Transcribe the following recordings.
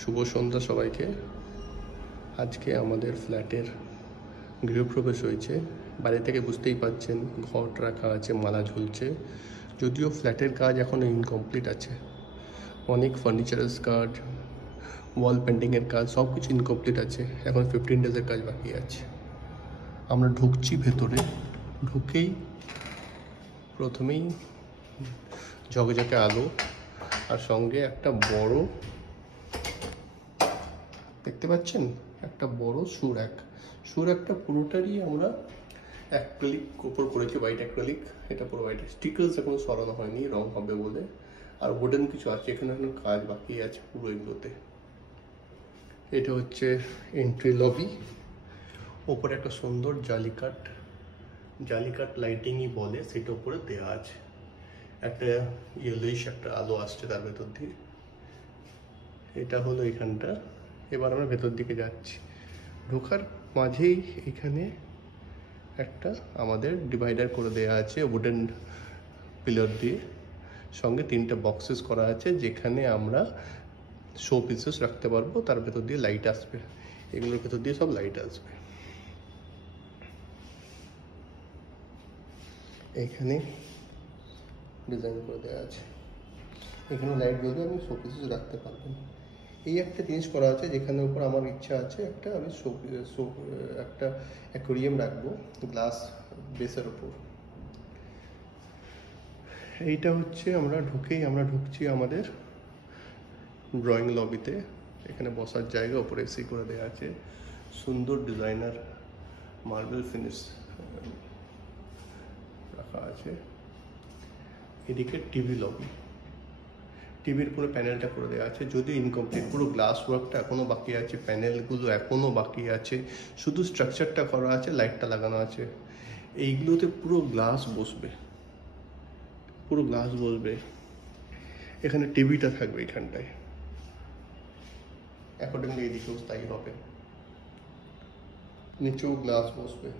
শুভ সন্ধ্যা সবাইকে। আজকে আমাদের ফ্ল্যাটের গৃহপ্রবেশ হয়েছে। বাইরে থেকে বুঝতেই পাচ্ছেন ঘট রাখা আছে, মালা ঝুলছে। যদিও ফ্ল্যাটের কাজ এখনও ইনকমপ্লিট আছে, অনেক ফার্নিচারের কাজ, ওয়াল পেন্টিংয়ের কাজ সব কিছু ইনকমপ্লিট আছে। এখন 15 ডেজের কাজ বাকি আছে। আমরা ঢুকছি ভেতরে। ঢুকেই প্রথমেই ঝকঝকে আলো আর সঙ্গে একটা বড়, দেখতে পাচ্ছেন একটা বড় সুর একটা পুরোটারই আমরা অ্যাক্রিলিক উপর করেছি, হোয়াইট অ্যাক্রিলিক। এটা পুরো হোয়াইট, স্টিকার্স এখনো সরানো হয়নি, রং হবে বলে। আর উডেন কিছু আছে এখানে, এখনো কাজ বাকি আছে পুরো এগুলোতে। এটা হচ্ছে এন্ট্রি লবি। ওপরে একটা সুন্দর জালিকাট লাইটিংই বলে, সেটা উপরে দেওয়া আছে। একটা ইয়েলোইশ একটা আলো আসছে তার ভেতর দিয়ে। এটা হলো এখানটা। এবার আমরা ভেতর দিকে যাচ্ছি। ঢোকার মাঝেই এখানে একটা আমাদের ডিভাইডার করে দেওয়া আছে উডেন পিলার দিয়ে, সঙ্গে 3টে বক্সেস করা আছে যেখানে আমরা শো পিসেস রাখতে পারবো। তার ভেতর দিয়ে লাইট আসবে, এগুলোর ভেতর দিয়ে সব লাইট আসবে। এখানে ডিজাইন করে দেওয়া আছে, এখানে লাইট জ্বলবে, আমি শো পিসেস রাখতে পারবেন। এই একটা জিনিস করা আছে যেখানে উপর আমার ইচ্ছা আছে একটা আমি একটা অ্যাকোয়ারিয়াম রাখবো গ্লাস বেসের ওপর। এইটা হচ্ছে আমরা ঢুকছি আমাদের ড্রয়িং লবিতে। এখানে বসার জায়গা, ওপরে এসি করে দেওয়া আছে, সুন্দর ডিজাইনার মার্বেল ফিনিশ রাখা আছে। এদিকে টিভি লবি, টিভির পুরো প্যানেলটা করে দেওয়া আছে, যদিও ইনকমপ্লিট, পুরো গ্লাস ওয়ার্কটা এখনও বাকি আছে, প্যানেলগুলো এখনও বাকি আছে, শুধু স্ট্রাকচারটা করা আছে, লাইটটা লাগানো আছে। এইগুলোতে পুরো গ্লাস বসবে। এখানে টিভিটা থাকবে এখানটায়, অ্যাকর্ডিংলি এদিকেও তাই হবে, নিচেও গ্লাস বসবে।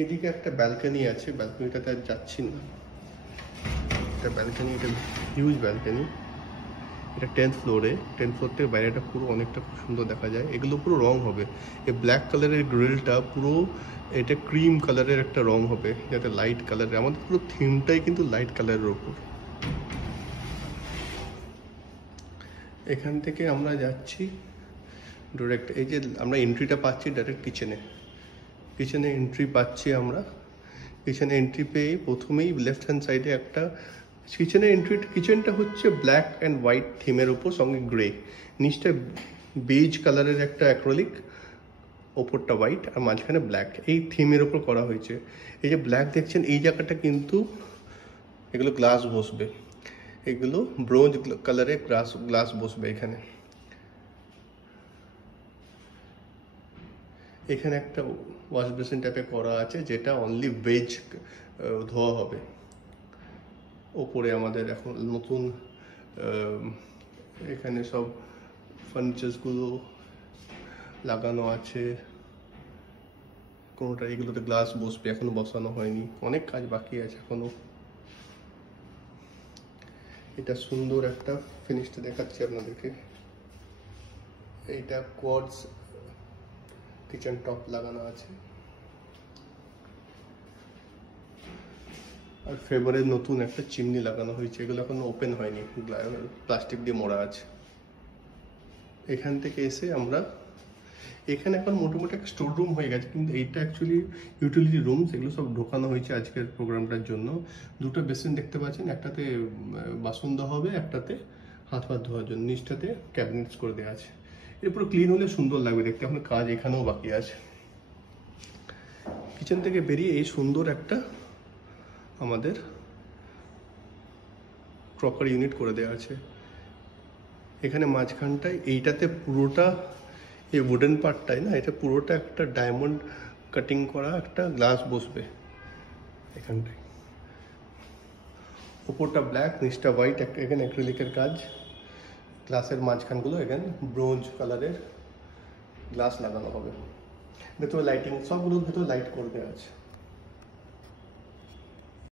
এদিকে একটা ব্যালকনি আছে, ব্যালকনিটাতে আর যাচ্ছি না। এটা হিউজ ব্যালকনি। এটা 10th ফ্লোরে। 10th ফ্লোর থেকে বাইরেটা পুরো অনেকটা খুব সুন্দর দেখা যায়। এগুলো পুরো রং হবে, এই ব্ল্যাক কালারের গ্রিলটা পুরো এটা ক্রিম কালারের একটা রং হবে, যাতে লাইট কালারের, আমাদের পুরো থিমটাই কিন্তু লাইট কালারের ওপর। এখান থেকে আমরা যাচ্ছি ডাইরেক্ট, এই যে আমরা এন্ট্রিটা পাচ্ছি ডাইরেক্ট কিচেনে এন্ট্রি পাচ্ছি আমরা। কিচেনে এন্ট্রি পেয়ে প্রথমেই লেফট হ্যান্ড সাইডে একটা কিচেনটা হচ্ছে ব্ল্যাক অ্যান্ড হোয়াইট থিমের উপর, সঙ্গে গ্রে, নিচটা বেজ কালারের একটা অ্যাক্রিলিক, ওপরটা হোয়াইট আর মাঝখানে ব্ল্যাক, এই থিমের উপর করা হয়েছে। এই যে ব্ল্যাক দেখছেন, এই জায়গাটা কিন্তু এগুলো গ্লাস বসবে, এগুলো ব্রোঞ্জ কালারের গ্লাস বসবে এখানে। এখানে একটা ওয়াশ বেসিন টাইপে করা আছে, যেটা অনলি ভেজ ধোয়া হবে। ওপরে আমাদের এখন নতুন এখানে সব ফার্নিচারসগুলো লাগানো আছে, কোনোটা এগুলোতে গ্লাস বসবে, এখনো বসানো হয়নি, অনেক কাজ বাকি আছে এখনো। এটা সুন্দর একটা ফিনিশটা দেখাচ্ছি আপনাদেরকে। এইটা কোয়ার্টজ কিচেন টপ লাগানো আছে। আর ফেভারের নতুন একটা চিমনি লাগানো হয়েছে, এগুলো এখনো ওপেন হয়নি, প্লাস্টিক দিয়ে মোড়া আছে। এখান থেকে এসে আমরা এখানে এখন মোটামুটি একটা স্টোর রুম হয়ে গেছে, কিন্তু এইটা অ্যাকচুয়ালি ইউটিলিটি রুম, সেগুলো সব ঢোকানো হয়েছে আজকের প্রোগ্রামটার জন্য। দুটো বেসিন দেখতে পাচ্ছেন, একটাতে বাসন ধোয়া হবে, একটাতে হাত ধোয়ার জন্য, নিচটাতে ক্যাবিনেটস করে দেওয়া আছে। এরপর ক্লিন হলে সুন্দর লাগবে দেখতে, এখন কাজ এখানেও বাকি আছে। কিচেন থেকে বেরিয়ে এই সুন্দর একটা আমাদের ক্রকারি ইউনিট করে দেওয়া আছে। এখানে মাঝখানটায় এইটাতে পুরোটা, এই উডেন পার্টটাই না, এটা পুরোটা একটা ডায়মন্ড কাটিং করা একটা গ্লাস বসবে এখানটায়। উপরটা ব্ল্যাক, নিচটা হোয়াইট, একটা এখানে অ্যাক্রিলিকের কাজ। গ্লাসের মাঝখানগুলো এখানে ব্রোঞ্জ কালারের গ্লাস লাগানো হবে। ভেতরে লাইটিং, সবগুলোর ভেতরে লাইট করে দেওয়া আছে।